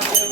감사합니다.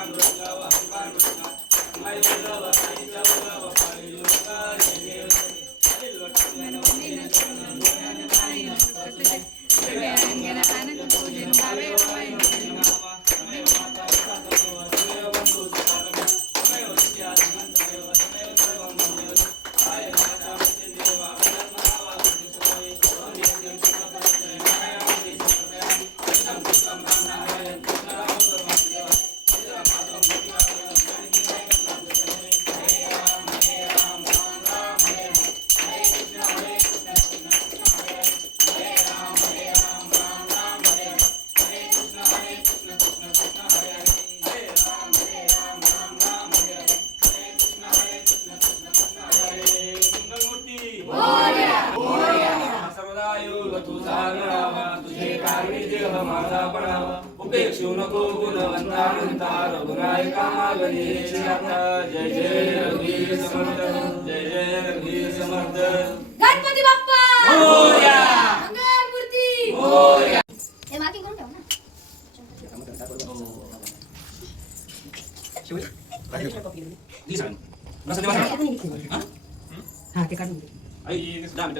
तुझे कारणी देह माझा पडावा. उपेक्षू नको गुणवंता म्हणता रघुनायका मागणी जय जय रघुवीर समर्थ. जय जय रघुवीर समर्थ. गणपती बाप्पा! ते काढून आई दाम